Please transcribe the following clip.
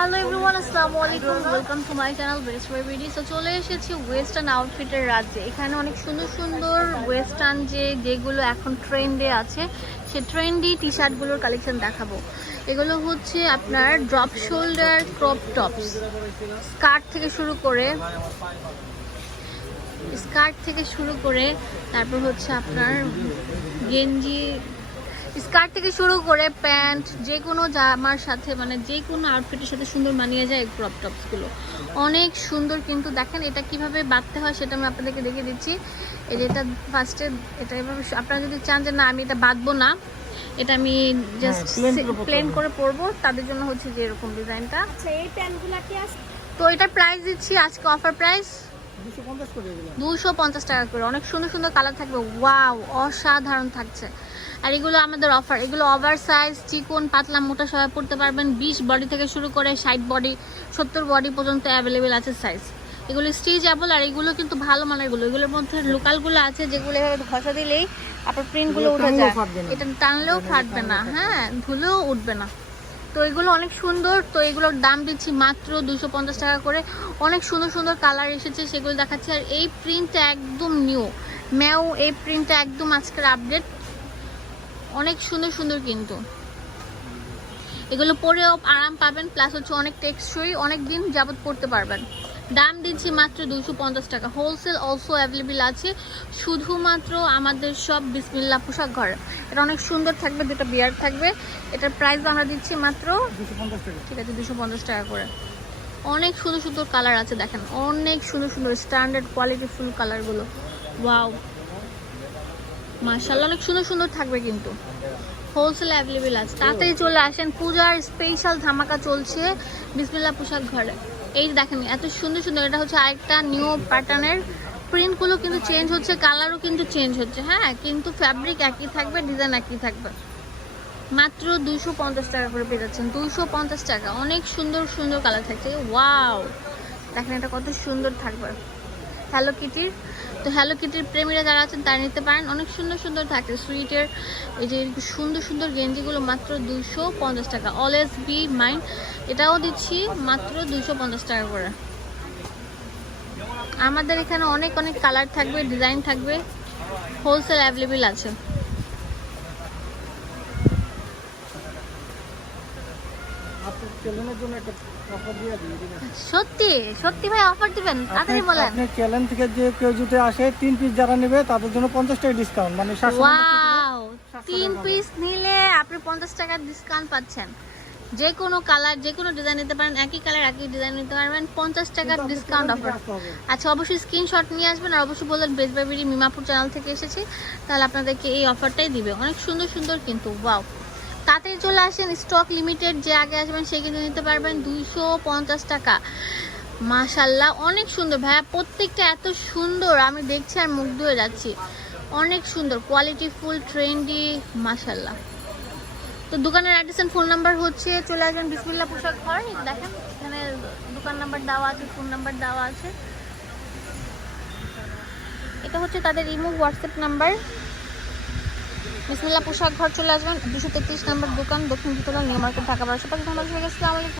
Hello everyone আসসালামু আলাইকুম welcome to my channel West BD so চলে এসেছি ওয়েস্টার্ন আউটফিটের রাজ্যে। এখানে অনেক সুন্দর সুন্দর ওয়েস্টার্ন যে যেগুলো এখন ট্রেন্ডে আছে, সে ট্রেন্ডি টি শার্টগুলোর কালেকশন দেখাবো। এগুলো হচ্ছে আপনার drop shoulder crop tops skirt থেকে শুরু করে স্কার্ট থেকে শুরু করে, তারপর হচ্ছে আপনার গেঞ্জি স্কার্ট থেকে শুরু করে প্যান্ট যে কোনো জামার সাথে মানে যে কোনো আউটফিটের সাথে সুন্দর মানিয়ে যায় এই ক্রপ টপসগুলো অনেক সুন্দর কিন্তু দেখেন এটা কীভাবে বাঁধতে হয় সেটা আমি আপনাদেরকে দেখিয়ে দিচ্ছি। এই যে এটা ফার্স্টে এটা এভাবে আপনারা যদি চান যে না আমি এটা বাঁধবো না এটা আমি জাস্ট পরতে প্লেন করে পরবো তাদের জন্য হচ্ছে যে এরকম ডিজাইনটা আচ্ছা এই প্যান্টগুলা কি আছে তো এটার প্রাইস দিচ্ছি আজকে অফার প্রাইস দুশো পঞ্চাশ টাকা করে। অনেক সুন্দর সুন্দর কালার থাকবে। ওয়াও অসাধারণ থাকছে। আর এগুলো আমাদের অফার এগুলো ওভার সাইজ চিকন পাতলা মোটা সবাই পড়তে পারবেন। বিশ বডি থেকে শুরু করে ষাট বডি সত্তর বডি পর্যন্ত অ্যাভেলেবেল আছে সাইজ এগুলো স্টিচেবল আর এগুলো কিন্তু ভালো মানেরগুলো এগুলোর মধ্যে লোকালগুলো আছে যেগুলো এভাবে ঘষা দিলেই আপনার প্রিন্টগুলো উঠে যায়। এটা টানলেও ফাটবে না। হ্যাঁ ধুলেও উঠবে না। তো এগুলো অনেক সুন্দর। তো এগুলোর দাম দিচ্ছি মাত্র দুশো টাকা করে। অনেক সুন্দর সুন্দর কালার এসেছে, সেগুলো দেখাচ্ছি। আর এই প্রিন্টটা একদম নিউ ম্যাও, এই প্রিন্টটা একদম আজকের আপডেট অনেক সুন্দর সুন্দর কিন্তু। এগুলো পরেও আরাম পাবেন প্লাস হচ্ছে অনেক টেক্সই অনেক দিন যাবত পড়তে পারবেন। দাম দিচ্ছি মাত্র দুশো পঞ্চাশ টাকা। হোলসেল অলসো অ্যাভেলেবেল আছে। শুধুমাত্র আমাদের সব বিসমিল্লা পোশাক ঘর। এটা অনেক সুন্দর থাকবে দুটো বিয়ার থাকবে। এটার প্রাইস আমরা দিচ্ছি মাত্র দুশো পঞ্চাশ টাকা। ঠিক আছে দুশো পঞ্চাশ টাকা করে। অনেক সুন্দর সুন্দর কালার আছে দেখেন। অনেক সুন্দর সুন্দর স্ট্যান্ডার্ড কোয়ালিটি ফুল কালারগুলো ওয়াও মার্শাল্লাহ অনেক সুন্দর সুন্দর থাকবে কিন্তু। হোলসেল অ্যাভেলেবেল আছে। তাড়াতাড়ি চলে আসেন, পূজার স্পেশাল ধামাকা চলছে বিসমিল্লা পোশাক ঘরে। এই দেখেন, এত সুন্দর সুন্দর, এটা হচ্ছে আরেকটা নিউ প্যাটার্নের প্রিন্টগুলো কিন্তু চেঞ্জ হচ্ছে কালারও কিন্তু চেঞ্জ হচ্ছে হ্যাঁ? কিন্তু ফ্যাব্রিক একই থাকবে ডিজাইন একই থাকবে। মাত্র দুশো পঞ্চাশ টাকা করে পেয়ে যাচ্ছেন, দুশো পঞ্চাশ টাকা। অনেক সুন্দর সুন্দর কালার থাকছে। ওয়াও দেখেন এটা কত সুন্দর থাকবে। হ্যালো কিটির তো হ্যালো কিটির প্রেমীরা যারা আছেন, তারা নিতে পারেন। অনেক সুন্দর সুন্দর থাকে। সুইটের এই যে সুন্দর সুন্দর গেঞ্জিগুলো মাত্র দুশো পঞ্চাশ টাকা। অলওয়েজ বি মাইন্ড এটাও দিচ্ছি মাত্র দুশো পঞ্চাশ টাকা করে। আমাদের এখানে অনেক অনেক কালার থাকবে ডিজাইন থাকবে। হোলসেল অ্যাভেলেবেল আছে। আপনার জন্য একটা অফার দিয়ে দিই সত্যি সত্যি ভাই অফার দিবেন তাড়াতাড়ি বলেন। আপনি থেকে যে কেউ যদি আসে তিন পিস যারা নেবে তাদের জন্য পঞ্চাশ টাকা ডিসকাউন্ট মানে ওয়াও তিন পিস নিলে আপনি ডিসকাউন্ট পাচ্ছেন। যে কোনো কালার যে কোনো ডিজাইন নিতে পারেন একই কালার একই ডিজাইন নিতে পারবেন পঞ্চাশ টাকার ডিসকাউন্ট অফার আচ্ছা অবশ্যই স্ক্রিনশট নিয়ে আসবেন আর অবশ্যই বললেন বেশ বাবিরি মিমাপুর চ্যানেল থেকে এসেছি তাহলে আপনাদেরকে এই অফারটাই দিবে। অনেক সুন্দর সুন্দর কিন্তু ওয়াও তাড়াতাড়ি চলে আসেন। স্টক লিমিটেড যে আগে আসবেন, সে কিন্তু নিতে পারবেন দুইশো পঞ্চাশ টাকা। মাশাল্লাহ অনেক সুন্দর। ভাইয়া, প্রত্যেকটা এত সুন্দর। আমি দেখছি আর মুগ্ধ হয়ে যাচ্ছি। অনেক সুন্দর। কোয়ালিটি ফুল ট্রেন্ডি মাশাল্লাহ তো দোকানের অ্যাড্রেস ফোন নাম্বার হচ্ছে, চলে আসবেন বিসমিল্লা পোশাক ঘর। দেখেন, এখানে দোকান নাম্বার দেওয়া আছে ফোন নাম্বার দেওয়া আছে। এটা হচ্ছে তাদের ইমো হোয়াটসঅ্যাপ নাম্বার বিসমিল্লা পোশাক ঘর চলে আসবেন। দুশো তেত্রিশ নাম্বার দোকান, দক্ষিণ দুতলা, নিউ মার্কেট, ঢাকা বারোশো পাঁচ নম্বর। আসসালামু আলাইকুম।